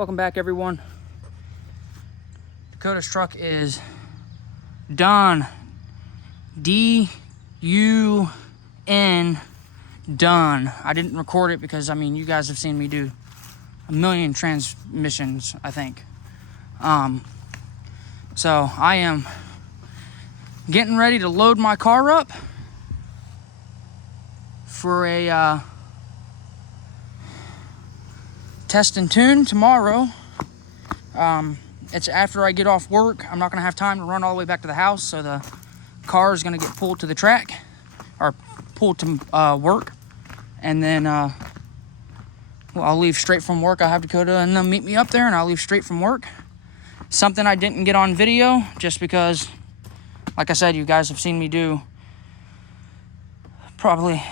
Welcome back, everyone. Dakota's truck is done. D-U-N, done. I didn't record it because, I mean, you guys have seen me do a million transmissions, I think. So I am getting ready to load my car up for a test and tune tomorrow. It's after I get off work. I'm not gonna have time to run all the way back to the house, so the car is gonna get pulled to the track or pulled to work, and then well, I'll leave straight from work. I'll have Dakota and they'll meet me up there, and I'll leave straight from work. Something I didn't get on video just because, like I said, you guys have seen me do probably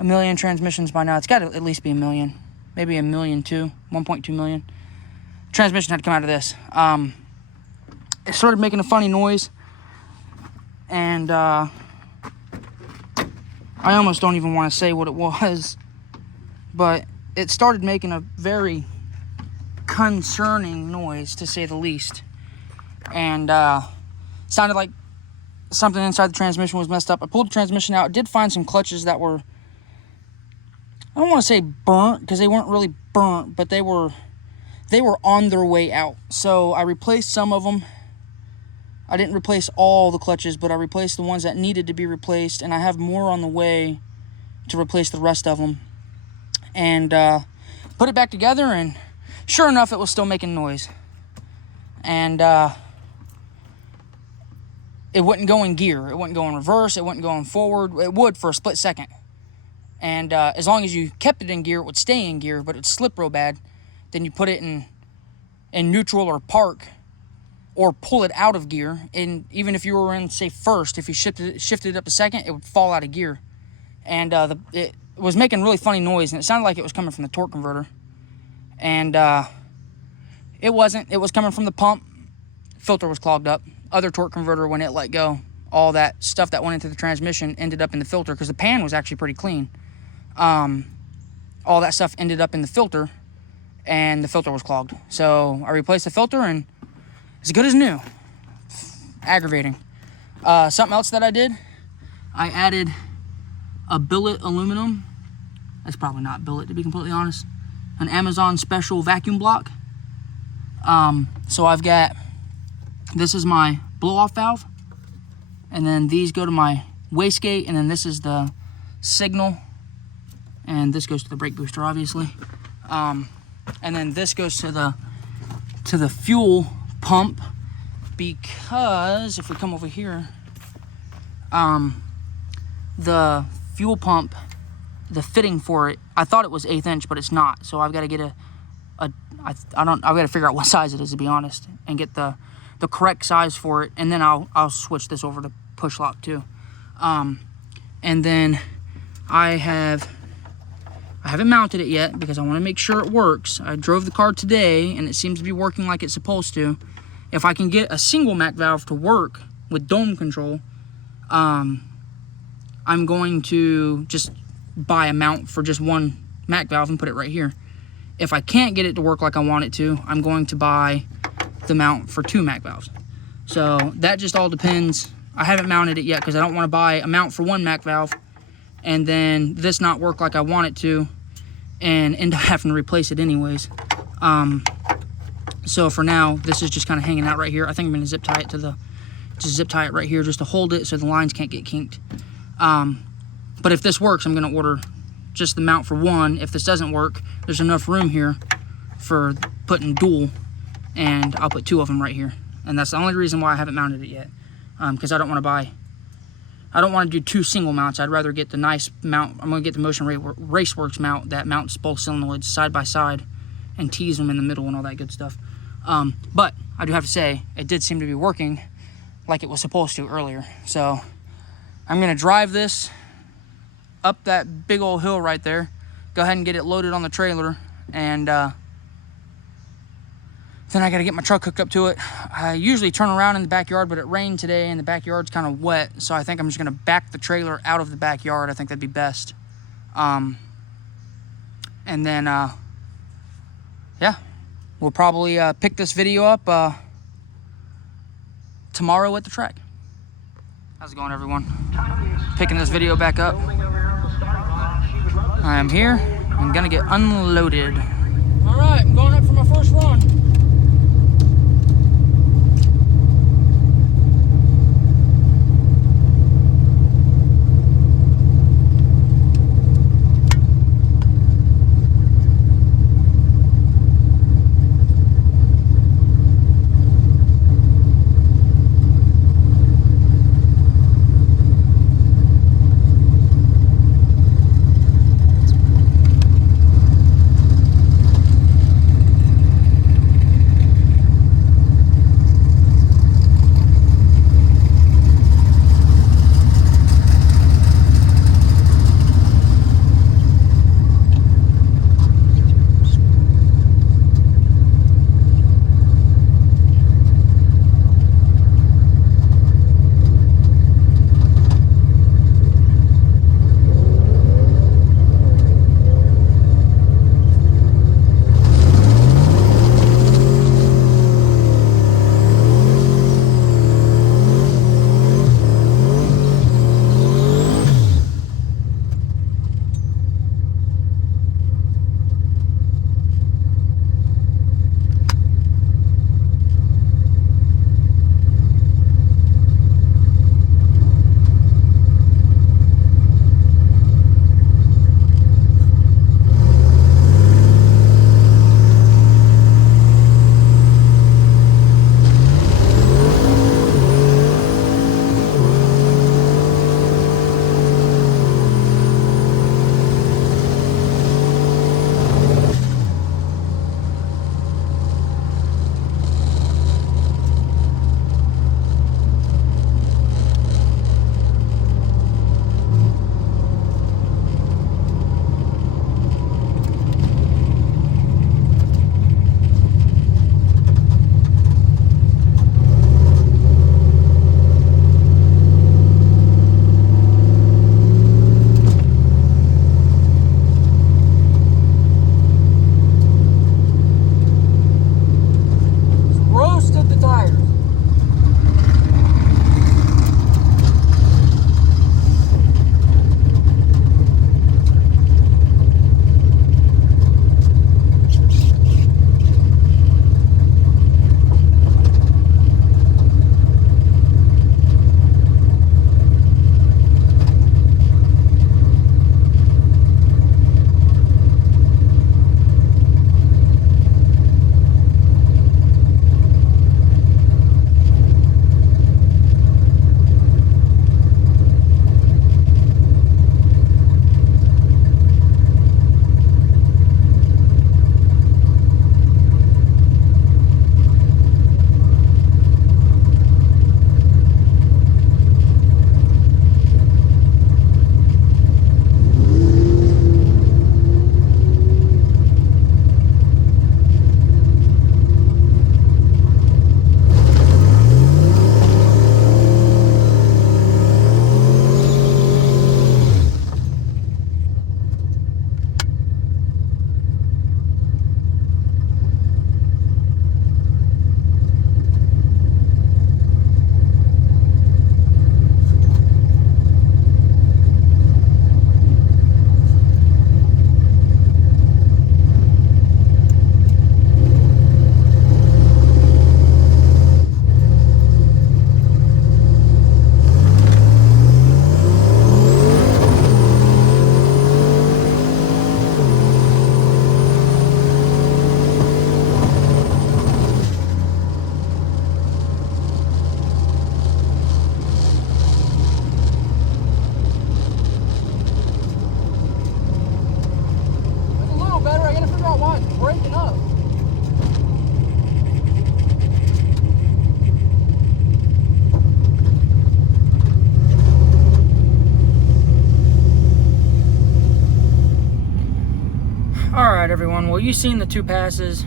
a million transmissions by now. It's got to at least be a million, maybe a million too, 1.2 million. Transmission had to come out of this. It started making a funny noise, and I almost don't even want to say what it was, but it started making a very concerning noise, to say the least, and sounded like something inside the transmission was messed up. I pulled the transmission out. Did find some clutches that were, I don't want to say burnt, because they weren't really burnt, but they were on their way out. So I replaced some of them. I didn't replace all the clutches, but I replaced the ones that needed to be replaced, and I have more on the way to replace the rest of them. And put it back together, and sure enough, it was still making noise. And it wouldn't go in gear. It wouldn't go in reverse. It wouldn't go in forward. It would for a split second. And as long as you kept it in gear, it would stay in gear, but it would slip real bad. Then you put it in neutral or park, or pull it out of gear. And even if you were in, say, first, if you shifted it up a second, it would fall out of gear. And it was making really funny noise, and it sounded like it was coming from the torque converter. And it wasn't. It was coming from the pump. Filter was clogged up. Other torque converter, when it let go, all that stuff that went into the transmission ended up in the filter, because the pan was actually pretty clean. All that stuff ended up in the filter, and the filter was clogged. So I replaced the filter, and it's as good as new. Aggravating. Something else that I did, I added a billet aluminum. That's probably not billet, to be completely honest. An Amazon special vacuum block. So I've got, this is my blow-off valve, and then these go to my wastegate, and then this is the signal, and this goes to the brake booster, obviously. And then this goes to the fuel pump, because if we come over here, the fuel pump, the fitting for it, I thought it was 1/8 inch, but it's not. So I've got to get I've got to figure out what size it is, to be honest, and get the correct size for it, and then I'll switch this over to push lock too. And then I haven't mounted it yet because I want to make sure it works. I drove the car today, and it seems to be working like it's supposed to. If I can get a single Mac valve to work with dome control, I'm going to just buy a mount for just one Mac valve and put it right here. If I can't get it to work like I want it to, I'm going to buy the mount for 2 Mac valves. So that just all depends. I haven't mounted it yet because I don't want to buy a mount for 1 Mac valve and then this not work like I want it to and end up having to replace it anyways. So for now, this is just kind of hanging out right here. I think I'm going to zip tie it right here just to hold it so the lines can't get kinked. But if this works, I'm going to order just the mount for 1. If this doesn't work, there's enough room here for putting dual, and I'll put 2 of them right here. And that's the only reason why I haven't mounted it yet, because I don't want to do 2 single mounts. I'd rather get the nice mount. I'm going to get the Motion Raceworks mount that mounts both solenoids side by side and tease them in the middle and all that good stuff. But I do have to say, it did seem to be working like it was supposed to earlier. So I'm going to drive this up that big old hill right there, go ahead and get it loaded on the trailer, and then I got to get my truck hooked up to it. I usually turn around in the backyard, but it rained today and the backyard's kind of wet, so I think I'm just going to back the trailer out of the backyard. I think that'd be best. And then yeah, we'll probably pick this video up tomorrow at the track. How's it going, everyone? Picking this video back up. I am here. I'm gonna get unloaded. All right, I'm going up for my first run. Alright everyone, well, you've seen the two passes.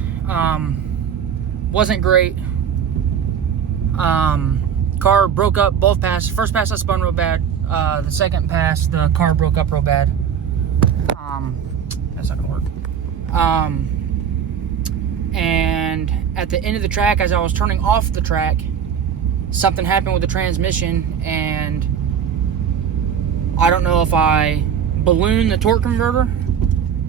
Wasn't great. Car broke up both passes. First pass I spun real bad. The second pass, the car broke up real bad. That's not gonna work. And and at the end of the track, as I was turning off the track, something happened with the transmission, and I don't know if I ballooned the torque converter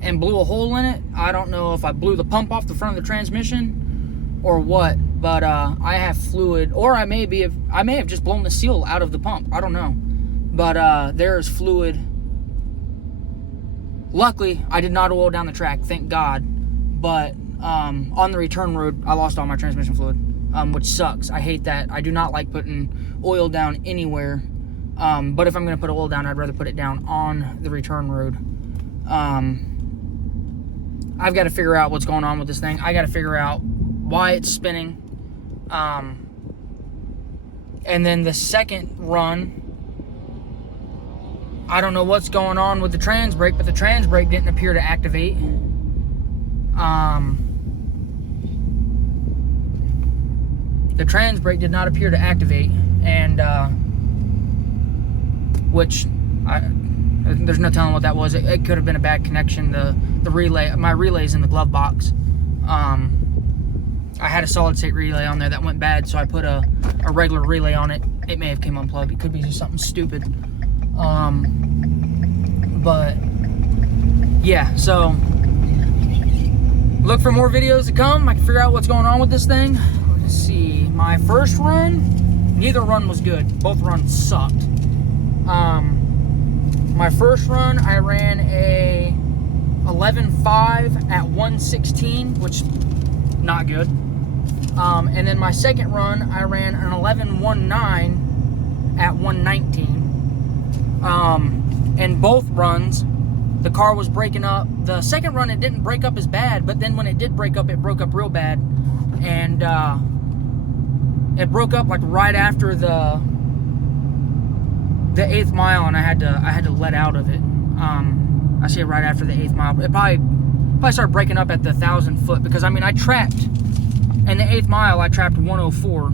and blew a hole in it. I don't know if I blew the pump off the front of the transmission or what, but I have fluid, or I may have just blown the seal out of the pump. I don't know, but there is fluid. Luckily, I did not oil down the track, thank God. But on the return road, I lost all my transmission fluid, which sucks. I hate that. I do not like putting oil down anywhere. But if I'm going to put oil down, I'd rather put it down on the return road. I've got to figure out what's going on with this thing. I got to figure out why it's spinning. And then the second run, I don't know what's going on with the trans brake, but the trans brake didn't appear to activate. The trans brake did not appear to activate, and which there's no telling what that was. It could have been a bad connection. The relay, my relay's in the glove box. I had a solid state relay on there that went bad, so I put a regular relay on it. It may have came unplugged. It could be just something stupid. But yeah, so look for more videos to come. I can figure out what's going on with this thing. Let's see. My first run, neither run was good. Both runs sucked. My first run, I ran a 11.5 at 116, which not good. And then my second run, I ran an 11.19 at 119. And both runs, the car was breaking up. The second run, it didn't break up as bad, but then when it did break up, it broke up real bad. And it broke up like right after the 8th mile, and I had to let out of it. I say right after the 8th mile. It probably started breaking up at the 1,000 foot, because I mean I trapped in the 8th mile. I trapped 104.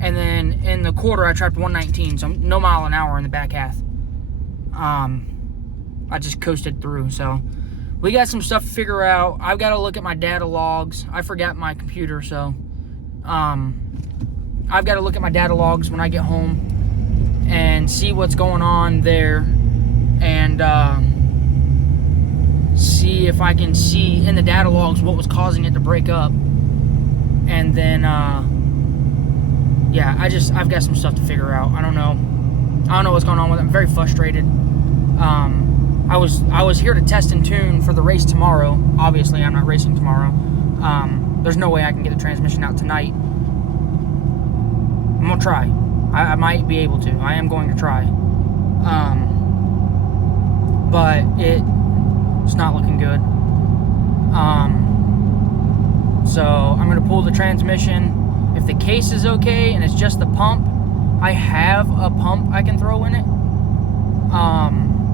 And then in the quarter, I trapped 119, so no mile an hour in the back half. I just coasted through, so we got some stuff to figure out. I've got to look at my data logs. I forgot my computer, so I've got to look at my data logs when I get home and see what's going on there, and see if I can see in the data logs what was causing it to break up. And then yeah, I've got some stuff to figure out. I don't know what's going on with it. I'm very frustrated. I was here to test and tune for the race tomorrow. Obviously, I'm not racing tomorrow. There's no way I can get the transmission out tonight. I'm gonna try. I might be able to. I am going to try. But it's not looking good. So I'm gonna pull the transmission. If the case is okay and it's just the pump, I have a pump I can throw in it.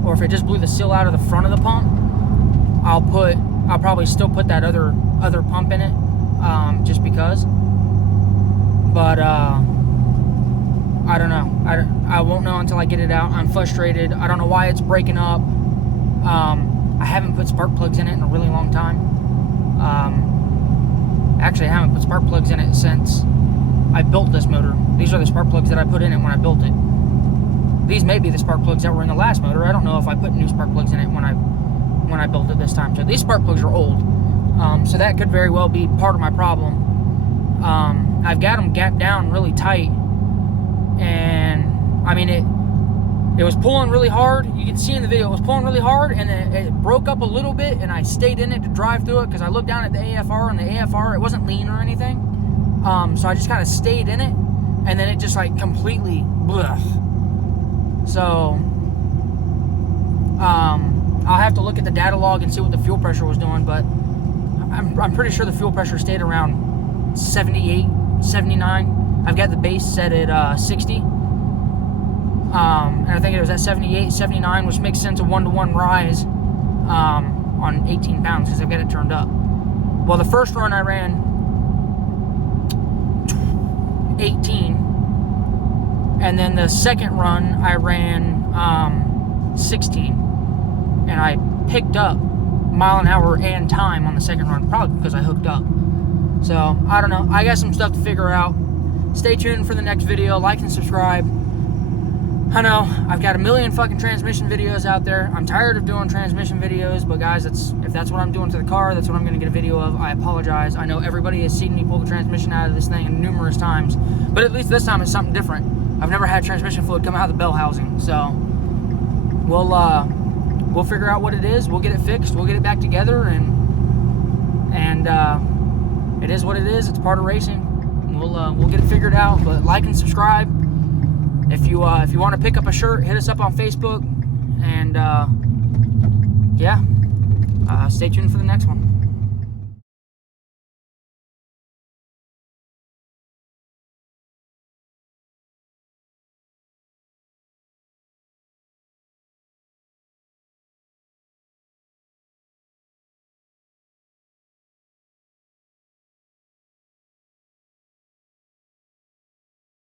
Or if it just blew the seal out of the front of the pump, I'll probably still put that other pump in it, just because. But I don't know. I won't know until I get it out. I'm frustrated. I don't know why it's breaking up. I haven't put spark plugs in it in a really long time. Actually, I haven't put spark plugs in it since I built this motor. These are the spark plugs that I put in it when I built it. These may be the spark plugs that were in the last motor. I don't know if I put new spark plugs in it when I built it this time. So these spark plugs are old. So that could very well be part of my problem. I've got them gapped down really tight, and I mean it was pulling really hard. You can see in the video it was pulling really hard, and then it broke up a little bit, and I stayed in it to drive through it because I looked down at the AFR, and the AFR, it wasn't lean or anything. So I just kind of stayed in it, and then it just like completely blech. So I'll have to look at the data log and see what the fuel pressure was doing, but I'm pretty sure the fuel pressure stayed around 78, 79. I've got the base set at 60. And I think it was at 78, 79, which makes sense, a 1-to-1 rise on 18 pounds because I've got it turned up. Well, the first run I ran 18, and then the second run I ran 16, and I picked up mile an hour and time on the second run, probably because I hooked up. So, I don't know. I got some stuff to figure out. Stay tuned for the next video. Like and subscribe. I know, I've got a million fucking transmission videos out there. I'm tired of doing transmission videos, but guys, if that's what I'm doing to the car, that's what I'm going to get a video of. I apologize. I know everybody has seen me pull the transmission out of this thing numerous times, but at least this time it's something different. I've never had transmission fluid come out of the bell housing, so we'll figure out what it is. We'll get it fixed. We'll get it back together, and it is what it is. It's part of racing. We'll get it figured out. But like and subscribe. If you want to pick up a shirt, hit us up on Facebook, and yeah, stay tuned for the next one.